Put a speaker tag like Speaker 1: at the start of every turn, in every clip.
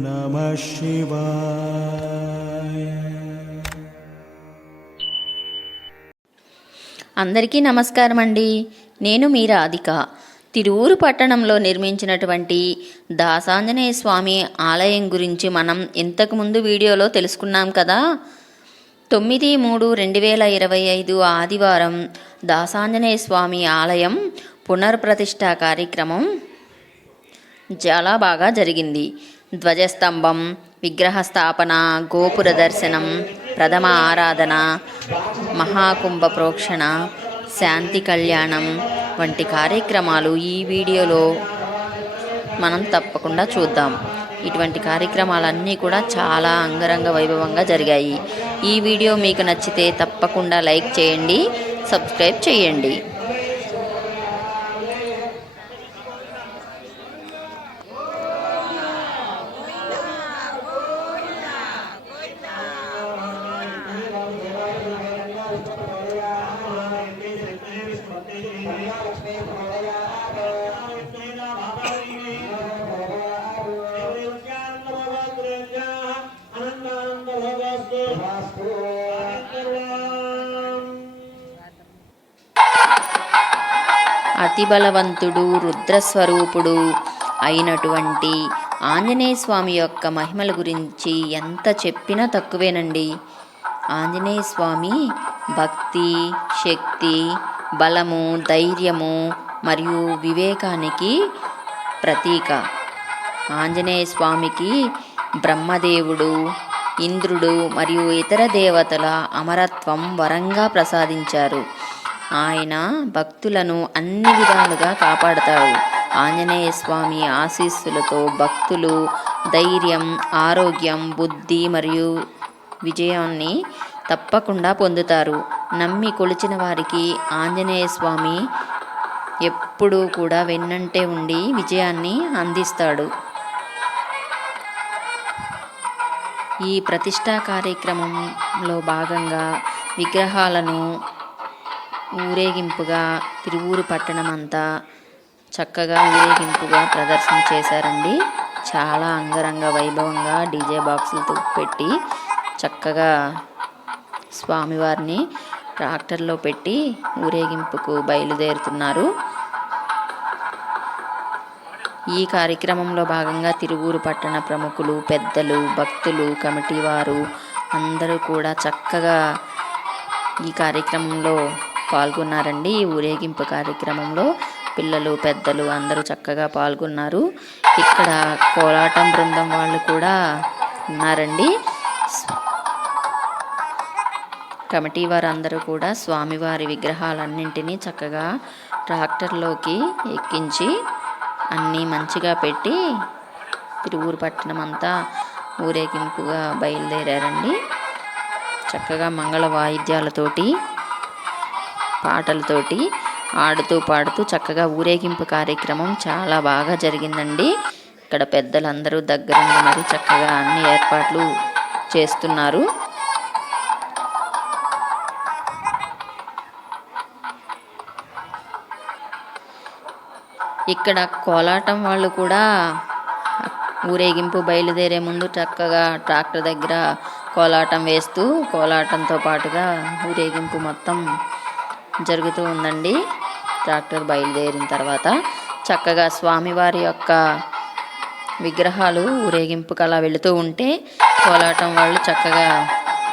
Speaker 1: నమ
Speaker 2: అందరికీ నమస్కారం అండి నేను మీ రాధిక. తిరువూరు పట్టణంలో నిర్మించినటువంటి దాసాంజనేయ స్వామి ఆలయం గురించి మనం ఇంతకుముందు వీడియోలో తెలుసుకున్నాం కదా? తొమ్మిది మూడు రెండు వేల ఇరవై ఐదు ఆదివారం దాసాంజనేయ స్వామి ఆలయం పునర్ప్రతిష్ఠా కార్యక్రమం చాలా బాగా జరిగింది. ధ్వజస్తంభం విగ్రహ స్థాపన గోపుర దర్శనం ప్రథమ ఆరాధన మహాకుంభ ప్రోక్షణ శాంతి కళ్యాణం వంటి కార్యక్రమాలు ఈ వీడియోలో మనం తప్పకుండా చూద్దాం. ఇటువంటి కార్యక్రమాలన్నీ కూడా చాలా అంగరంగ వైభవంగా జరిగాయి. ఈ వీడియో మీకు నచ్చితే తప్పకుండా లైక్ చేయండి సబ్స్క్రైబ్ చేయండి. బలవంతుడు రుద్రస్వరూపుడు అయినటువంటి ఆంజనేయ స్వామి యొక్క మహిమల గురించి ఎంత చెప్పినా తక్కువేనండి. ఆంజనేయ స్వామి భక్తి శక్తి బలము ధైర్యము మరియు వివేకానికి ప్రతీక. ఆంజనేయ స్వామికి బ్రహ్మదేవుడు ఇంద్రుడు మరియు ఇతర దేవతల అమరత్వం వరంగా ప్రసాదించారు. ఆయన భక్తులను అన్ని విధాలుగా కాపాడతాడు. ఆంజనేయ స్వామి ఆశీస్సులతో భక్తులు ధైర్యం ఆరోగ్యం బుద్ధి మరియు విజయాన్ని తప్పకుండా పొందుతారు. నమ్మి కొలిచిన వారికి ఆంజనేయ స్వామి ఎప్పుడూ కూడా వెన్నంటే ఉండి విజయాన్ని అందిస్తాడు. ఈ ప్రతిష్టా కార్యక్రమంలో భాగంగా విగ్రహాలను ఊరేగింపుగా తిరువూరు పట్టణం అంతా చక్కగా ఊరేగింపుగా ప్రదర్శన చేశారండి. చాలా అంగరంగ వైభవంగా డీజే బాక్సులతో పెట్టి చక్కగా స్వామివారిని ట్రాక్టర్లో పెట్టి ఊరేగింపుకు బయలుదేరుతున్నారు. ఈ కార్యక్రమంలో భాగంగా తిరువూరు పట్టణ ప్రముఖులు పెద్దలు భక్తులు కమిటీ వారు అందరూ కూడా చక్కగా ఈ కార్యక్రమంలో పాల్గొన్నారండి ఈ ఊరేగింపు కార్యక్రమంలో పిల్లలు పెద్దలు అందరూ చక్కగా పాల్గొన్నారు. ఇక్కడ కోలాటం బృందం వాళ్ళు కూడా ఉన్నారండి. కమిటీ వారందరూ కూడా స్వామివారి విగ్రహాలన్నింటినీ చక్కగా ట్రాక్టర్లోకి ఎక్కించి అన్నీ మంచిగా పెట్టి తిరువూరు పట్టణం అంతా ఊరేగింపుగా బయలుదేరారండి. చక్కగా మంగళ వాయిద్యాలతోటి పాటలతోటి ఆడుతూ పాడుతూ చక్కగా ఊరేగింపు కార్యక్రమం చాలా బాగా జరిగిందండి. ఇక్కడ పెద్దలందరూ దగ్గరుండి మరి చక్కగా అన్ని ఏర్పాట్లు చేస్తున్నారు. ఇక్కడ కోలాటం వాళ్ళు కూడా ఊరేగింపు బయలుదేరే ముందు చక్కగా ట్రాక్టర్ దగ్గర కోలాటం వేస్తూ కోలాటంతో పాటుగా ఊరేగింపు మొత్తం జరుగుతూ ఉందండి. ట్రాక్టర్ బయలుదేరిన తర్వాత చక్కగా స్వామివారి యొక్క విగ్రహాలు ఊరేగింపుకు అలా వెళుతూ ఉంటే కోలాటం వాళ్ళు చక్కగా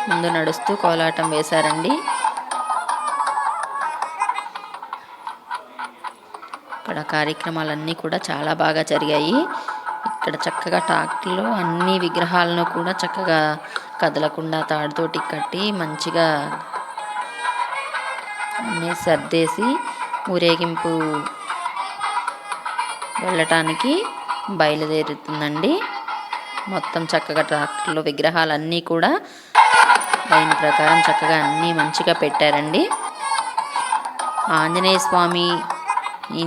Speaker 2: ముందు నడుస్తూ కోలాటం వేశారండి. ఇక్కడ కార్యక్రమాలన్నీ కూడా చాలా బాగా జరిగాయి. ఇక్కడ చక్కగా ట్రాక్టర్లో అన్ని విగ్రహాలను కూడా చక్కగా కదలకుండా తాడుతోటి కట్టి మంచిగా అన్నీ సర్దేసి ఊరేగింపు వెళ్ళటానికి బయలుదేరుతుందండి. మొత్తం చక్కగా ట్రాక్టర్లో విగ్రహాలన్నీ కూడా లైన్ ప్రకారం చక్కగా అన్నీ మంచిగా పెట్టారండి. ఆంజనేయ స్వామి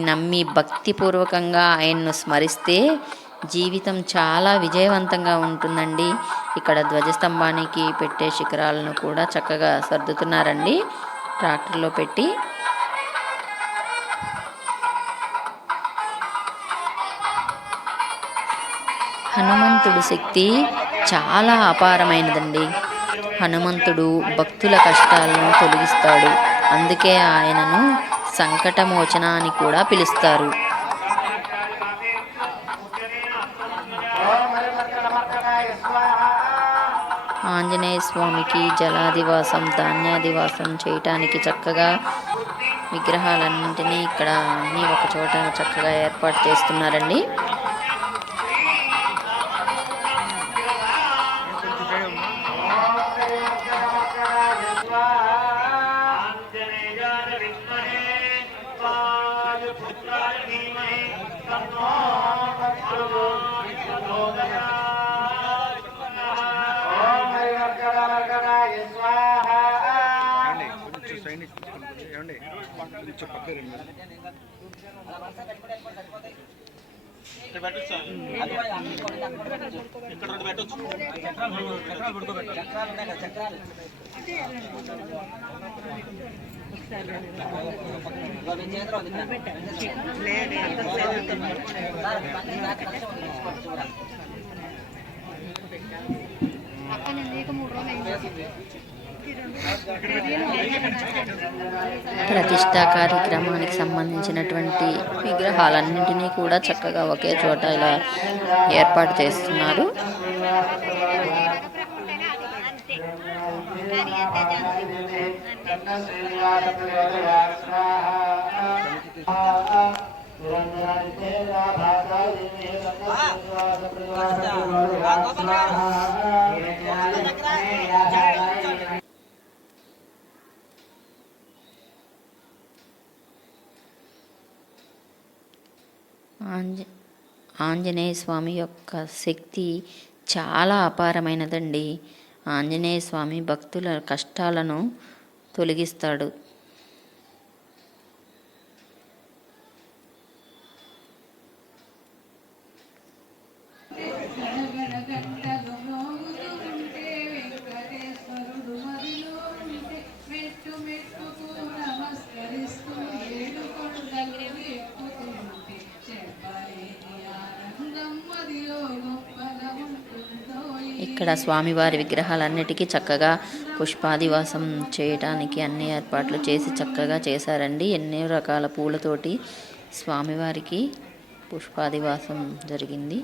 Speaker 2: నమ్మి భక్తిపూర్వకంగా ఆయన్ను స్మరిస్తే జీవితం చాలా విజయవంతంగా ఉంటుందండి. ఇక్కడ ధ్వజస్తంభానికి పెట్టే శిఖరాలను కూడా చక్కగా సర్దుతున్నారండి. ట్రాక్టర్లో పెట్టి హనుమంతుడు శక్తి చాలా అపారమైనదండి. హనుమంతుడు భక్తుల కష్టాలను తొలగిస్తాడు. అందుకే ఆయనను సంకటమోచన అని కూడా పిలుస్తారు. ఆంజనేయ స్వామికి జలాదివాసం ధాన్యాదివాసం చేయటానికి చక్కగా విగ్రహాలన్నింటినీ ఇక్కడ అన్నీ ఒక చోట చక్కగా ఏర్పాటు చేస్తున్నారండి.
Speaker 3: పెట్టండి అక్కడ నేను మూడు రోజులు అయింది.
Speaker 2: ప్రతిష్టా కార్యక్రమానికి సంబంధించినటువంటి విగ్రహాలన్నింటినీ కూడా చక్కగా ఒకే చోట ఇలా ఏర్పాటు చేస్తున్నారు. ఆంజ ఆంజనేయ స్వామి యొక్క శక్తి చాలా అపారమైనదండి. ఆంజనేయ స్వామి భక్తుల కష్టాలను తొలగిస్తాడు. ఇక్కడ స్వామివారి విగ్రహాలన్నిటికీ చక్కగా పుష్పాదివాసం చేయటానికి అన్ని ఏర్పాట్లు చేసి చక్కగా చేశారండి. ఎన్నో రకాల పూలతోటి స్వామివారికి పుష్పాదివాసం జరిగింది.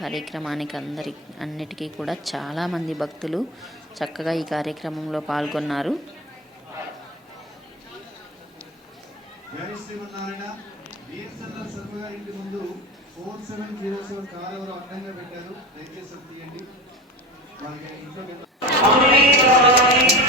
Speaker 2: కార్యక్రమానికి అందరి అన్నిటికీ కూడా చాలామంది భక్తులు చక్కగా ఈ కార్యక్రమంలో పాల్గొన్నారు.
Speaker 4: ముందు four seven zero seven car ఎవరు అడ్డంగా పెట్టారు. దయచేసి తీయండి. Only you.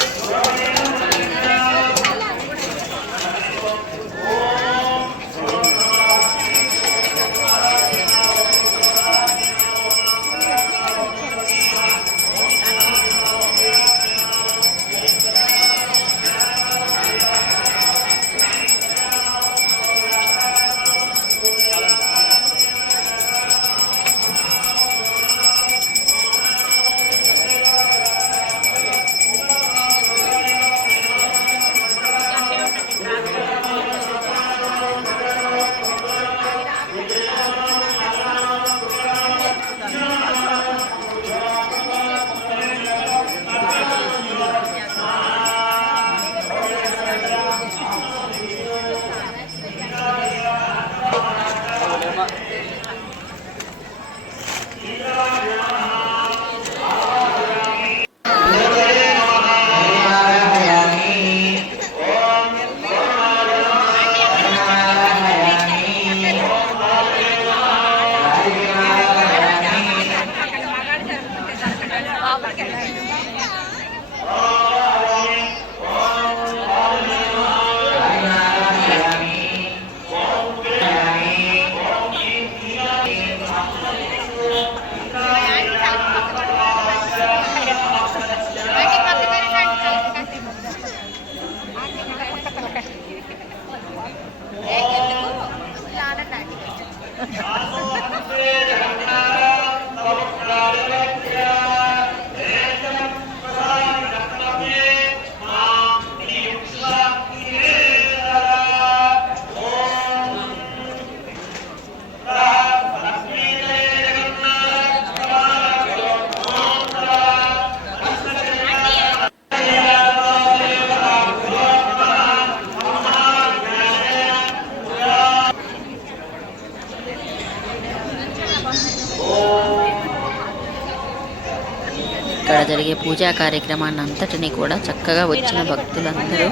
Speaker 2: ఇక్కడ జరిగే పూజా కార్యక్రమాన్ని అంతటిని కూడా చక్కగా వచ్చిన భక్తులందరూ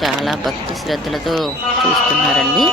Speaker 2: చాలా భక్తి శ్రద్ధలతో చూస్తున్నారండి.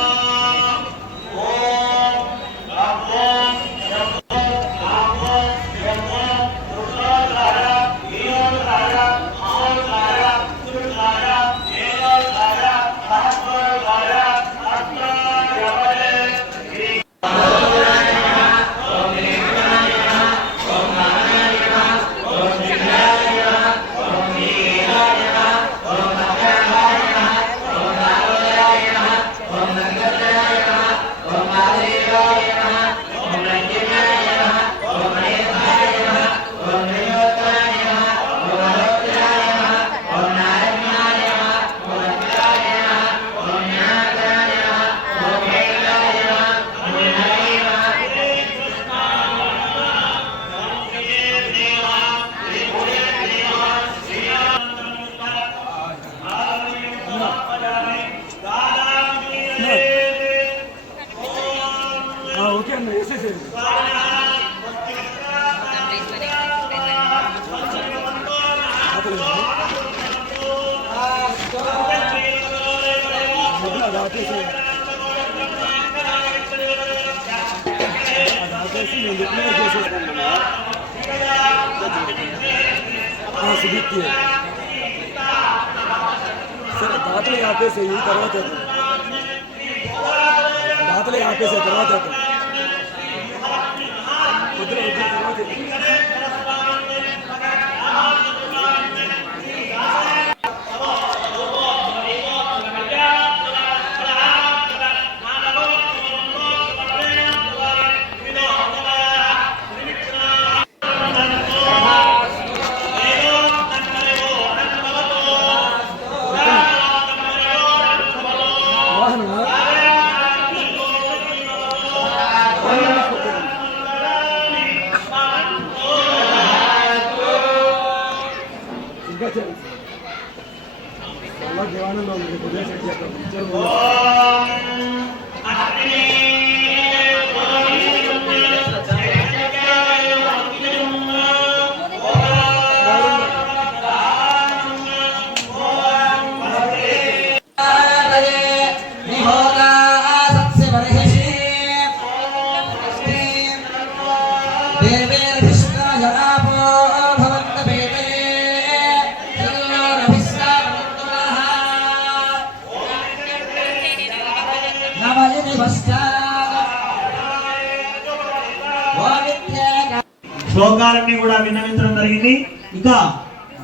Speaker 4: శ్లోకాలన్నీ కూడా విన్నవించడం జరిగింది. ఇక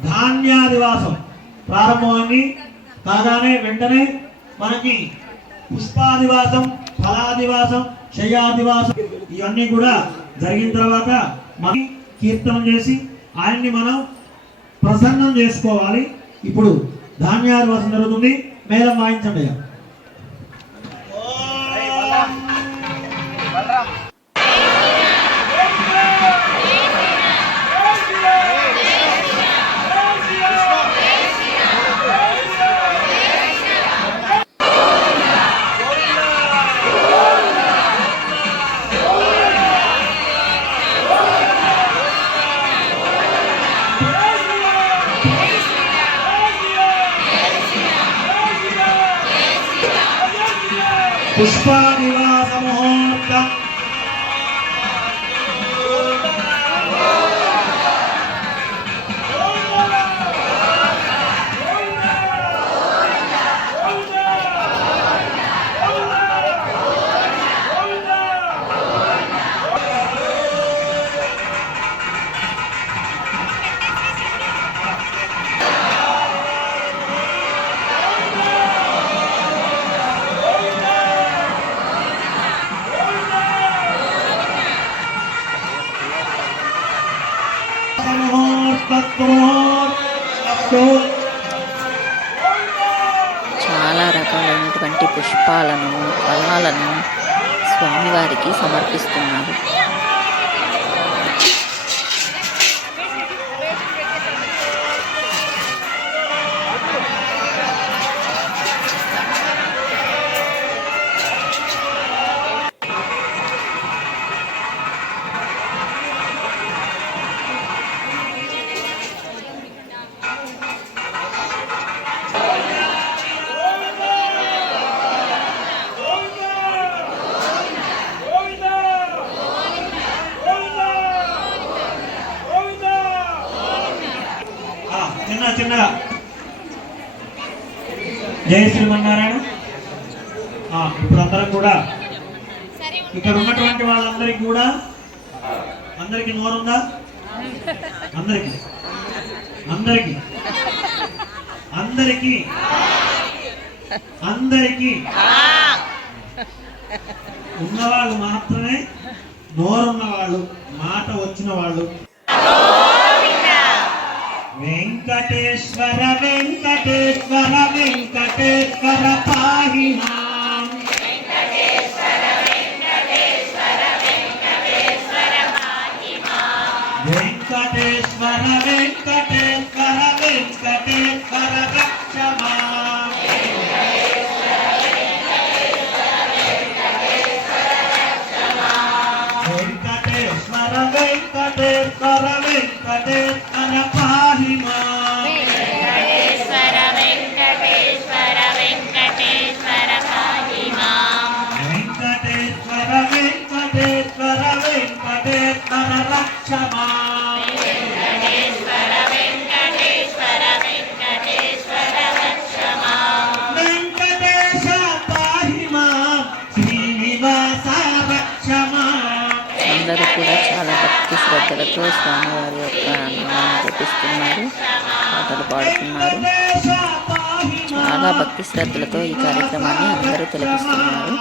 Speaker 4: ధాన్యాదివాసం ప్రారంభమైంది. కాగానే వెంటనే మనకి పుష్పాదివాసం ఫలాదివాసం క్షయాదివాసం ఇవన్నీ కూడా జరిగిన తర్వాత మనం కీర్తనం చేసి ఆయన్ని మనం ప్రసన్నం చేసుకోవాలి. ఇప్పుడు ధాన్యాదివాసం జరుగుతుంది. మేళం వాయించండి. పుష్పాదివాస
Speaker 2: రకాలైనటువంటి పుష్పాలను ఫలాలను స్వామివారికి సమర్పిస్తున్నారు.
Speaker 4: అందరికి. అందరికి. అందరికి. ఉన్నవాళ్ళు మాత్రమే నోరున్న వాళ్ళు మాట వచ్చిన వాళ్ళు వెంకటేశ్వర వెంకటేశ్వర వెంకటేశ్వర పాహినా వెంకటేశ్వర వెంకటేశ్వర
Speaker 5: అందరూ కూడా చాలా భక్తి శ్రద్ధలతో స్వామివారి యొక్క జపిస్తున్నారు పాటలు పాడుతున్నారు. చాలా భక్తి శ్రద్ధలతో ఈ కార్యక్రమాన్ని అందరూ
Speaker 6: తెలిపిస్తున్నారు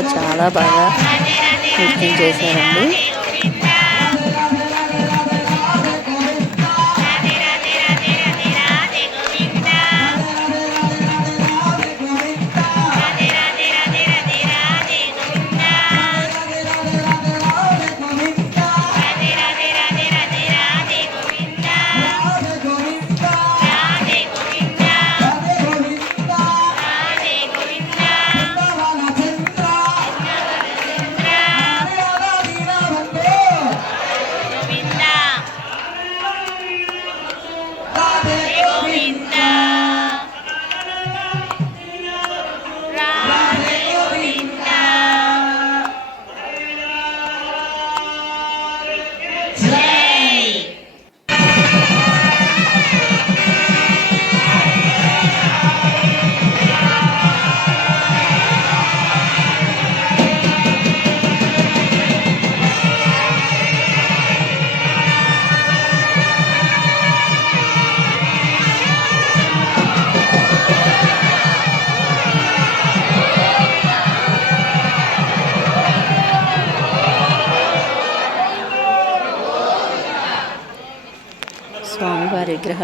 Speaker 6: చాలా బాగా నృత్యం చేశారండి.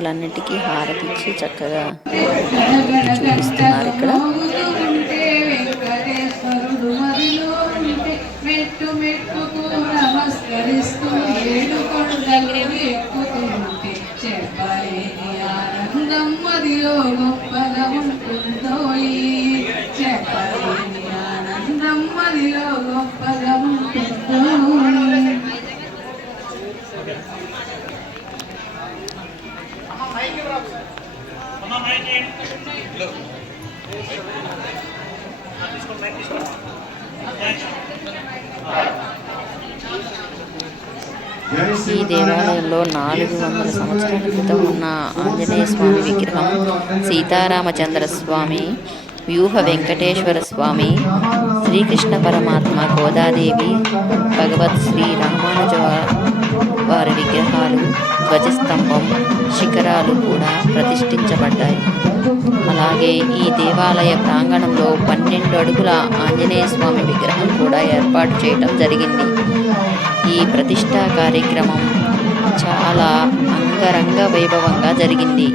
Speaker 6: పుష్పాలన్నిటికీ హారతిచ్చి చక్కగా చూపిస్తున్నారు ఇక్కడ. ఈ దేవాలయంలో నాలుగు వందల సంవత్సరాల క్రితం ఉన్న ఆంజనేయ స్వామి విగ్రహం సీతారామచంద్ర స్వామి వ్యూహ వెంకటేశ్వర స్వామి శ్రీకృష్ణ పరమాత్మ గోదాదేవి భగవత్ శ్రీ రామానుజ
Speaker 2: వారి విగ్రహాలు ధ్వజస్తంభం శిఖరాలు కూడా ప్రతిష్ఠించబడ్డాయి. అలాగే ఈ దేవాలయ ప్రాంగణంలో పన్నెండు అడుగుల ఆంజనేయ స్వామి విగ్రహం కూడా ఏర్పాటు చేయడం జరిగింది. ఈ ప్రతిష్టా కార్యక్రమం చాలా అంగరంగ వైభవంగా జరిగింది.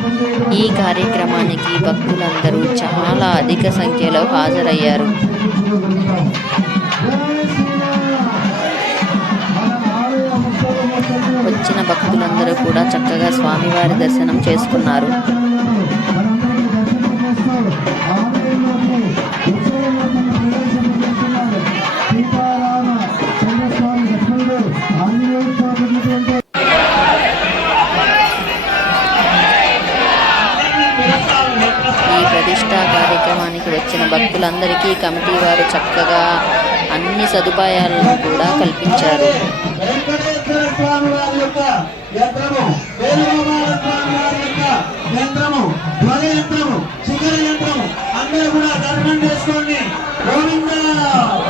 Speaker 2: ఈ కార్యక్రమానికి భక్తులందరూ చాలా అధిక సంఖ్యలో హాజరయ్యారు. అందరూ కూడా చక్కగా స్వామివారి దర్శనం చేసుకున్నారు. ఈ ప్రతిష్టా కార్యక్రమానికి వచ్చిన భక్తులందరికీ కమిటీ వారు చక్కగా అన్ని సదుపాయాలను కూడా కల్పించారు.
Speaker 4: స్వామి వారి యొక్క యంత్రము. వేణుగోపాల స్వామి వారి యొక్క యంత్రము ధ్వజ యంత్రము శిఖర యంత్రము. అందరూ కూడా దర్శనం చేసుకోండి. గోవింద గోవింద!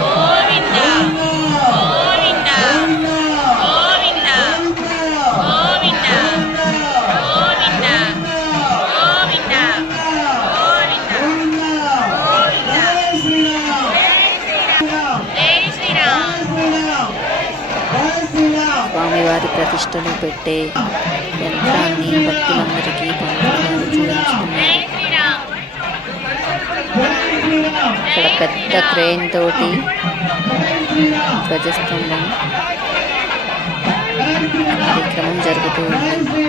Speaker 2: స్వామివారి ప్రతిష్టలు పెట్టే యంత్రాన్ని భక్తులందరికీ చూపించుకున్నారు. ఇక్కడ పెద్ద క్రేన్ తోటి ధ్వజస్తంభం కార్యక్రమం జరుగుతూ ఉంది.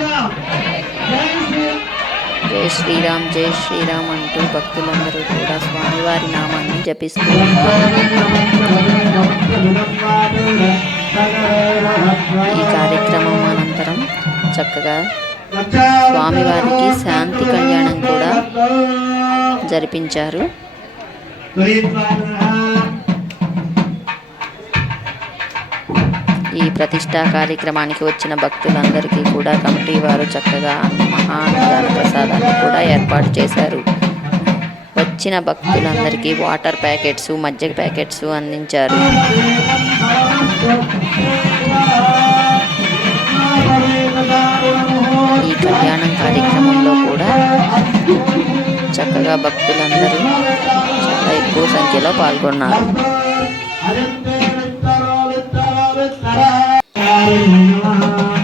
Speaker 2: జై శ్రీరామ్ జై శ్రీరామ్ అంటూ భక్తులందరూ కూడా స్వామివారి నామాన్ని జపిస్తూ ఉన్నారు. ఈ కార్యక్రమం అనంతరం చక్కగా స్వామివారికి శాంతి కళ్యాణం కూడా జరిపించారు. ఈ ప్రతిష్టా కార్యక్రమానికి వచ్చిన భక్తులందరికీ కూడా కమిటీ వారు చక్కగా మహా ప్రసాదాన్ని కూడా ఏర్పాటు చేశారు. వచ్చిన భక్తులందరికీ వాటర్ ప్యాకెట్స్ మజ్జిగ ప్యాకెట్స్ అందించారు. ఈ కళ్యాణం కార్యక్రమంలో కూడా చక్కగా భక్తులందరూ చాలా ఎక్కువ సంఖ్యలో పాల్గొన్నారు
Speaker 4: Thank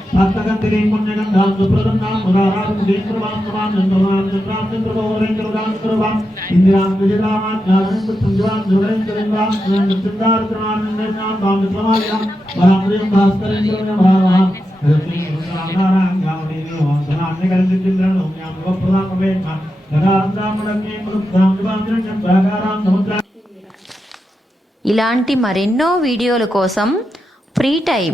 Speaker 2: ఇలాంటి మరెన్నో వీడియోల కోసం ఫ్రీ టైం